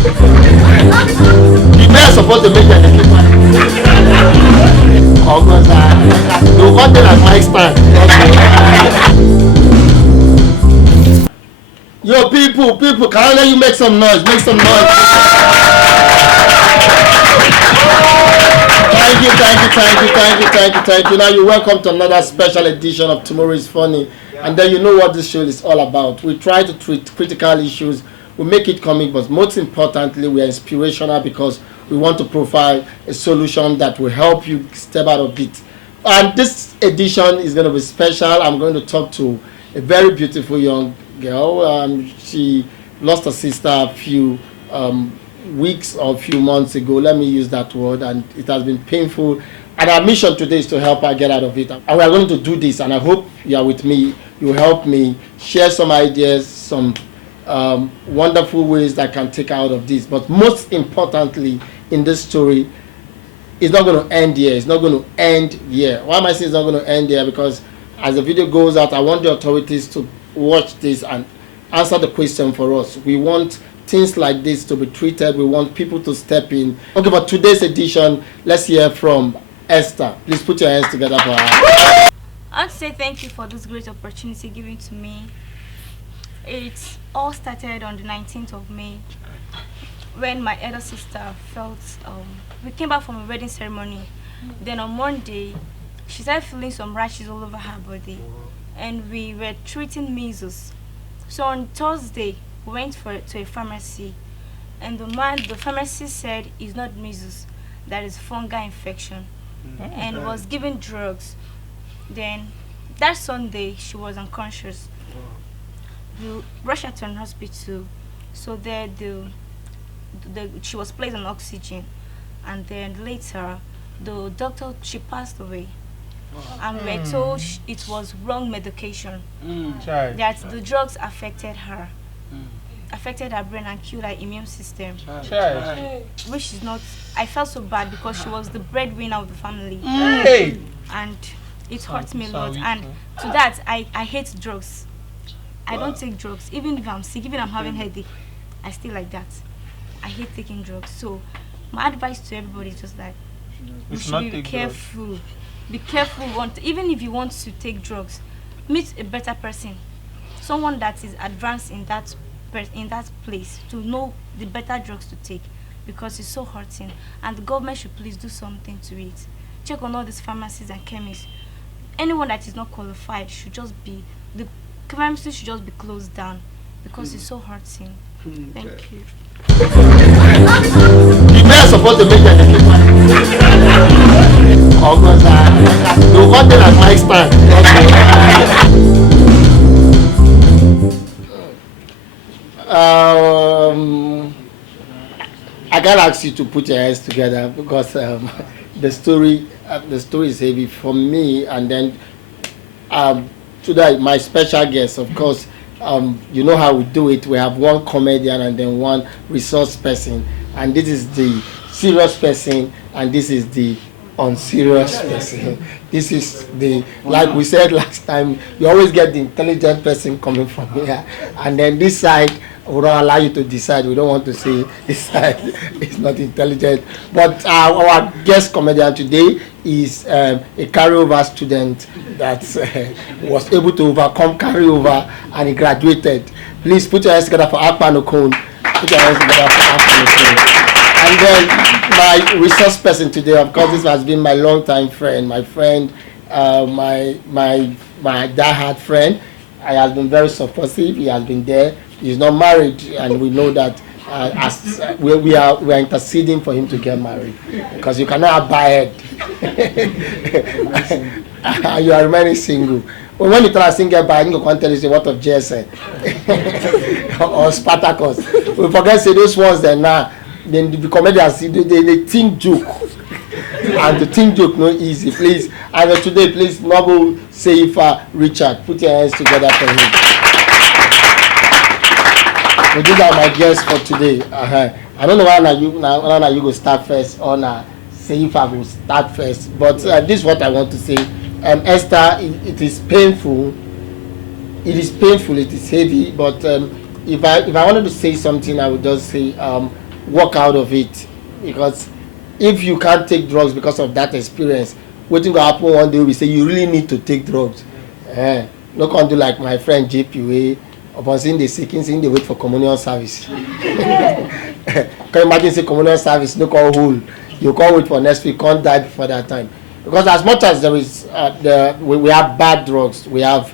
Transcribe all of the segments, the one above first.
The mayor supposed to make the August, no one thing like my stand. Yo, people, can I let you make some noise? Make some noise. Thank you. Now you're welcome to another special edition of Tomorrow is Funny. And then you know what this show is all about. We try to treat critical issues. We make it comic, but most importantly, we are inspirational because we want to provide a solution that will help you step out of it. And this edition is going to be special. I'm going to talk to a very beautiful young girl. She lost her sister a few weeks or a few months ago. Let me use that word. And it has been painful. And our mission today is to help her get out of it. And we are going to do this. And I hope you are with me. You help me share some ideas, some wonderful ways that can take her out of this. But most importantly, in this story, it's not going to end here. It's not going to end here. Why am I saying it's not going to end here? Because as the video goes out, I want the authorities to watch this and answer the question for us. We want things like this to be treated. We want people to step in. Okay, but today's edition, let's hear from Esther. Please put your hands together for her. I want to say thank you for this great opportunity given to me. It all started on the 19th of May when my elder sister felt, we came back from a wedding ceremony. Then on Monday, she started feeling some rashes all over her body and we were treating measles. So on Thursday, we went to a pharmacy and the pharmacist said it's not measles, that is fungal infection, and was given drugs. Then that Sunday she was unconscious. We rushed her to an hospital. So there she was placed on oxygen, and then later the doctor, she passed away. And we were told it was wrong medication, that the drugs affected her brain and killed her immune system. Which is not, I felt so bad because she was the breadwinner of the family. And it hurts me a lot. And to that, I hate drugs. I don't take drugs. Even if I'm sick, even if I'm having headache, I still like that. I hate taking drugs. So my advice to everybody is just that we should be careful. Be careful. Even if you want to take drugs, meet a better person, someone that is advanced in that place to know the better drugs to take, because it's so hurting. And the government should please do something to it. Check on all these pharmacies and chemists. Anyone that is not qualified should just be, the pharmacy should just be closed down because it's so hurting. Thank you. The mayor supposed to make the August, no one thing like my stand. I gotta ask you to put your hands together because the story is heavy for me. And then today my special guest, of course, you know how we do it. We have one comedian and then one resource person, and this is the serious person and this is the unserious person. This is the, like we said last time, you always get the intelligent person coming from here, and then this side we don't allow you to decide. We don't want to say this side is not intelligent. But our guest comedian today is a carryover student that was able to overcome carryover and he graduated. Please put your hands together for Akpan Okon. Put your hands together for Akpan Okon. And then my resource person today, of course, this has been my longtime friend, my friend, my diehard friend. He has been very supportive. He has been there. He's not married, and we know that we are interceding for him to get married because you cannot abide. You are remaining single. But when you try to single by, you can't tell you what of JSN or Spartacus. We forget to say those ones that now. Then the comedians they think joke, and the think joke no easy. Please, and today, please, Noble Seifa Richard, put your hands together for him. So these are my guests for today. I don't know why you go start first or Seifa will start first, but this is what I want to say. Esther, it is painful. It is painful. It is heavy. But if I wanted to say something, I would just say. walk out of it, because if you can't take drugs because of that experience, wetin go happen one day we say you really need to take drugs. No come do like my friend JP wey upon seeing the sick him dey wait for communion service. Can you imagine say communion service no come hold, you come wait for next week, can't die before that time. Because as much as there is we have bad drugs, we have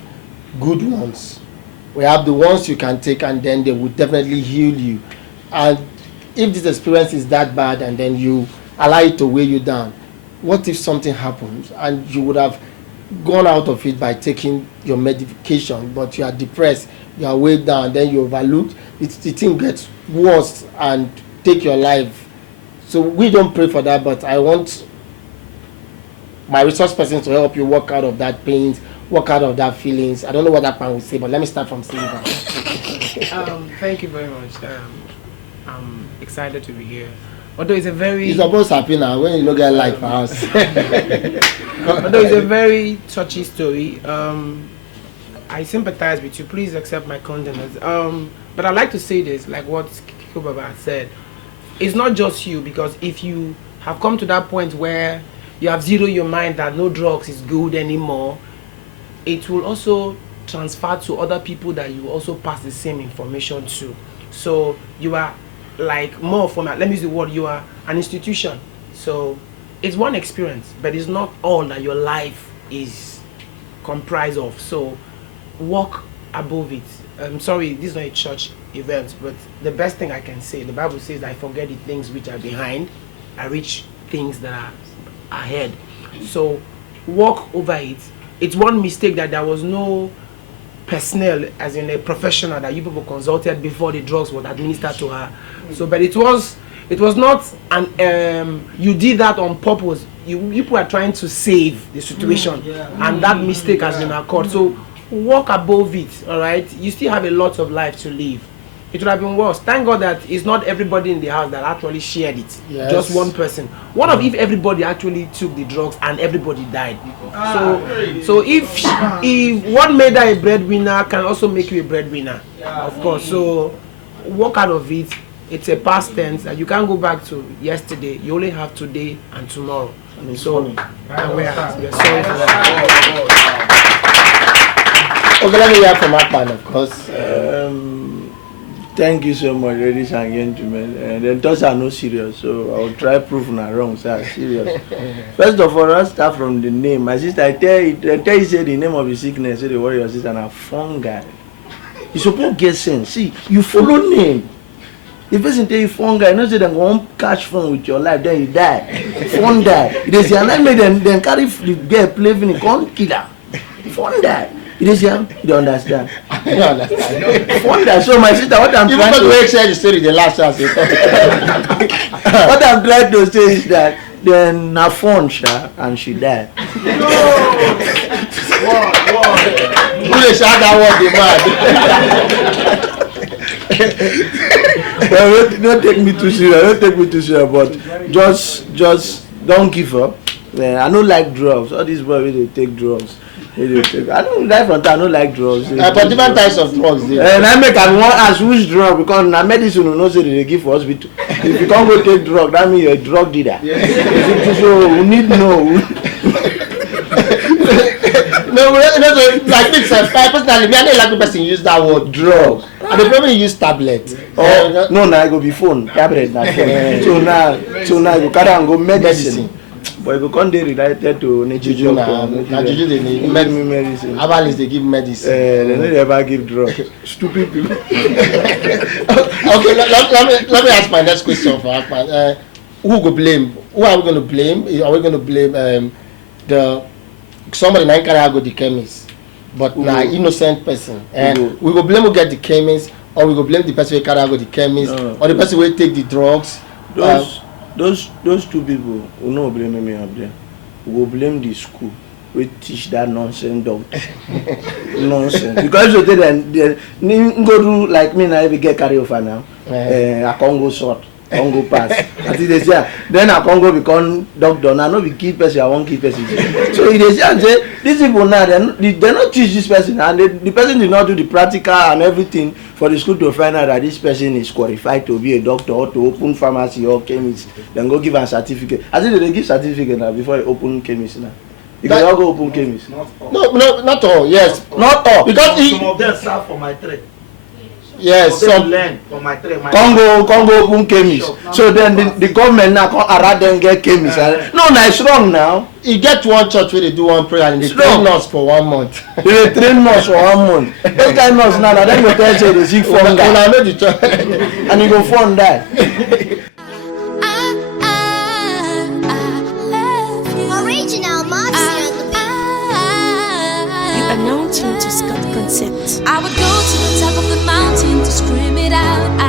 good ones. We have the ones you can take and then they will definitely heal you. And if this experience is that bad and then you allow it to weigh you down, what if something happens and you would have gone out of it by taking your medication, but you are depressed, you are weighed down, then you overlook, the thing gets worse and take your life. So we don't pray for that, but I want my resource person to help you walk out of that pain, walk out of that feelings. I don't know what that man will say, but let me start from Silva. Thank you very much. I'm excited to be here. Although it's a very... You're supposed to happy now when you look at life for us. Although it's a very touchy story, I sympathize with you. Please accept my condolence. But I'd like to say this, like what Kiko Baba said. It's not just you, because if you have come to that point where you have zeroed your mind that no drugs is good anymore, it will also transfer to other people that you also pass the same information to. So you are like more from, let me use the word, you are an institution. So it's one experience, but it's not all that your life is comprised of. So walk above it. I'm sorry, this is not a church event, but the best thing I can say, the Bible says, I forget the things which are behind, I reach things that are ahead. So walk over it. It's one mistake that there was no personnel, as in a professional, that you people consulted before the drugs were administered to her. So, but it was not an you did that on purpose. You people are trying to save the situation, and that mistake has been occurred. So walk above it. All right, you still have a lot of life to live. It would have been worse. Thank God that it's not everybody in the house that actually shared it. Yes. Just one person. What if everybody actually took the drugs and everybody died? So if what made her a breadwinner can also make you a breadwinner, of course. So walk out of it. It's a past tense, and you can't go back to yesterday. You only have today and tomorrow. So we're sorry for that. Okay, let me hear from Akpan, of course. Thank you so much, ladies and gentlemen. And the thoughts are not serious, so I will try proof na wrong, sir. Serious. First of all, let's start from the name. My sister, I tell you say the name of the sickness, say the worry your sister na fungi. You supposed to get sense. See, you follow name. The person tell you fungi, not say they won't catch fun with your life, then you die. Fungi. It is your life make them carry the girl play finish, can't kill her. Fungi. It is young, you don't understand. I don't understand. Fungi. So my sister, what I'm trying to share the story the last chance. what I'm trying to say is that then na phone and she died. Who dey shout that word, the man? Well, don't take me too serious, but just don't give up. I don't like drugs. All these boys they take drugs. I don't like from time. I don't like drugs. But different types of drugs. And I make I want ask which drug, because na medicine you know say they give for hospital. If you can't go take drug, that means you're a drug dealer. So we need to know. No, like me, personally, me I don't like the person use that word drug. And the problem use tablet. No, now I go be phone, tablet, na phone. So now I go carry and go medicine. But if you can't be related to Juju, Juju they need medicine. Avalis they give medicine. They never give drug. Stupid people. Okay, let me ask my next question for Akpan. Who go blame? Who are we going to blame? Are we going to blame somebody na carry go the chemist, but na innocent person? And we go blame who get the chemist, or we go blame the person who carry go the chemist, or the person who take the drugs? Those two people will not blame me up there. We will blame the school. We teach that nonsense doctor. Nonsense. Because they go do like me now, if we get carry over now, I can't go short. Congo pass. As they say, then I Congo become doctor. Now no be kill person, I won't kill person. So they say and say these people now they not teach this person, and the person did not do the practical and everything for the school to find out that this person is qualified to be a doctor or to open pharmacy or chemist. Then go give a certificate. I think they give certificate now before you open chemist now. You can all go open chemist. No, not all. Yes, not all. Because some of them serve for my trade. Yes, some learn for my trade. Congo open chemist. So then the government now come around them get chemist. No, it's wrong now. You get to one church where they do one prayer and they train nurse for 1 month. They train nurse for 1 month. Those kind nurse now, then go tell you they sick for I know the church. and you go fall die. Original Moxie on the beat. You are now tuned to Scott Concept. I would go to the top of the mountain to scream it out.